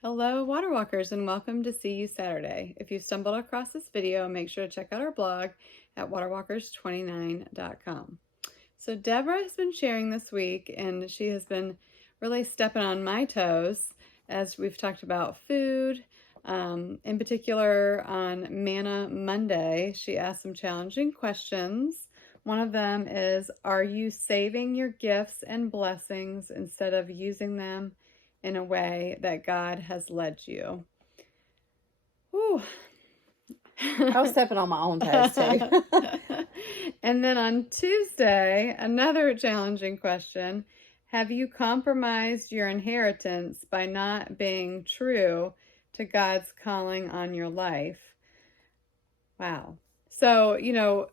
Hello, Water Walkers, and welcome to See You Saturday. If you stumbled across this video, make sure to check out our blog at waterwalkers29.com. So Deborah has been sharing this week, and she has been really stepping on my toes as we've talked about food. In particular, on Manna Monday, she asked some challenging questions. One of them is, are you saving your gifts and blessings instead of using them in a way that God has led you? Whew. I was stepping on my own toes too. And then on Tuesday, another challenging question. Have you compromised your inheritance by not being true to God's calling on your life? Wow. So,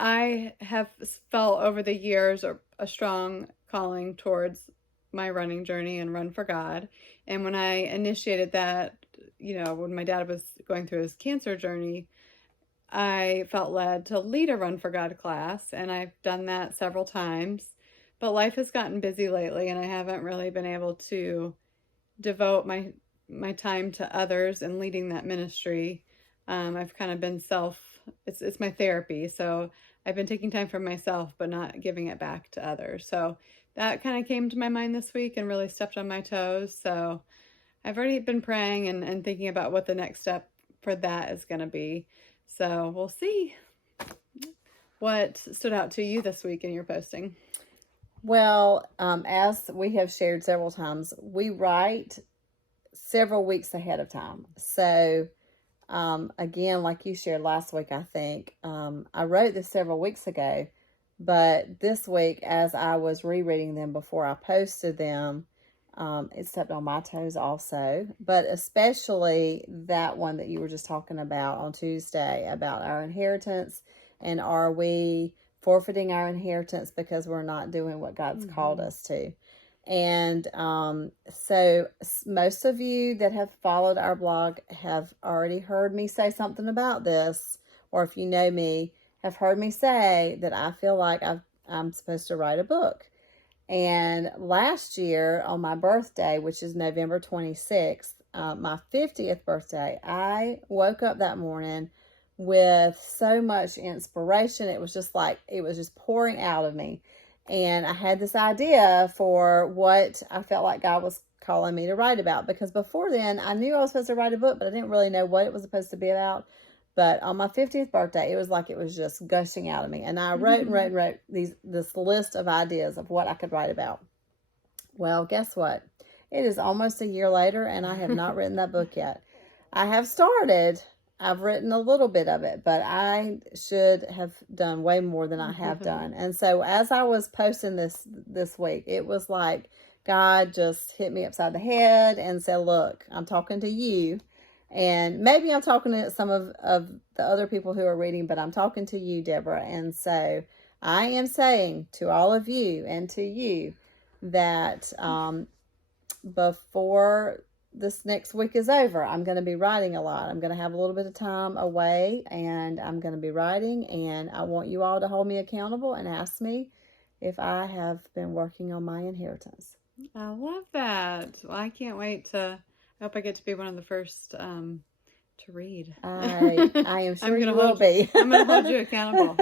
I have felt over the years a strong calling towards my running journey and Run for God. And when I initiated that, when my dad was going through his cancer journey, I felt led to lead a Run for God class, and I've done that several times. But life has gotten busy lately, and I haven't really been able to devote my time to others and leading that ministry. I've kind of been it's my therapy, so I've been taking time for myself, but not giving it back to others. So that kind of came to my mind this week and really stepped on my toes. So I've already been praying and thinking about what the next step for that is going to be. So we'll see. What stood out to you this week in your posting? Well, as we have shared several times, we write several weeks ahead of time. So, again, like you shared last week, I think, I wrote this several weeks ago, but this week, as I was rereading them before I posted them, it stepped on my toes also, but especially that one that you were just talking about on Tuesday about our inheritance, and are we forfeiting our inheritance because we're not doing what God's called us to. And so most of you that have followed our blog have already heard me say something about this, or if you know me, have heard me say that I feel like I'm supposed to write a book. And last year on my birthday, which is November 26th, my 50th birthday, I woke up that morning with so much inspiration. It was just like, it was just pouring out of me. And I had this idea for what I felt like God was calling me to write about. Because before then, I knew I was supposed to write a book, but I didn't really know what it was supposed to be about. But on my 50th birthday, it was like it was just gushing out of me. And I wrote and wrote and wrote this list of ideas of what I could write about. Well, guess what? It is almost a year later, and I have not written that book yet. I have started. I've written a little bit of it, but I should have done way more than I have done. And so as I was posting this week, it was like God just hit me upside the head and said, look, I'm talking to you. And maybe I'm talking to some of the other people who are reading, but I'm talking to you, Deborah. And so I am saying to all of you and to you that before this next week is over, I'm going to be writing a lot. I'm going to have a little bit of time away, and I'm going to be writing. And I want you all to hold me accountable and ask me if I have been working on my inheritance. I love that. Well, I can't wait I hope I get to be one of the first to read. I am sure you will be. I'm going to hold you accountable.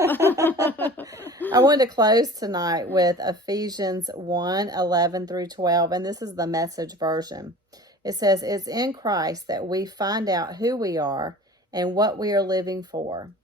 I wanted to close tonight with Ephesians 1:11 through 12, and this is the Message version. It says, it's in Christ that we find out who we are and what we are living for.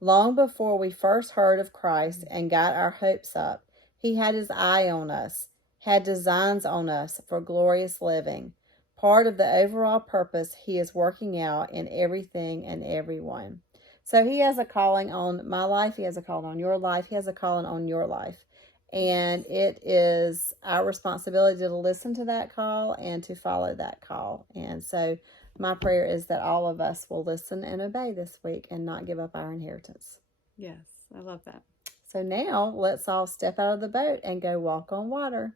Long before we first heard of Christ and got our hopes up, he had his eye on us, had designs on us for glorious living. Part of the overall purpose he is working out in everything and everyone. So he has a calling on my life. He has a calling on your life. He has a calling on your life. And it is our responsibility to listen to that call and to follow that call. And so my prayer is that all of us will listen and obey this week and not give up our inheritance. Yes, I love that. So now let's all step out of the boat and go walk on water.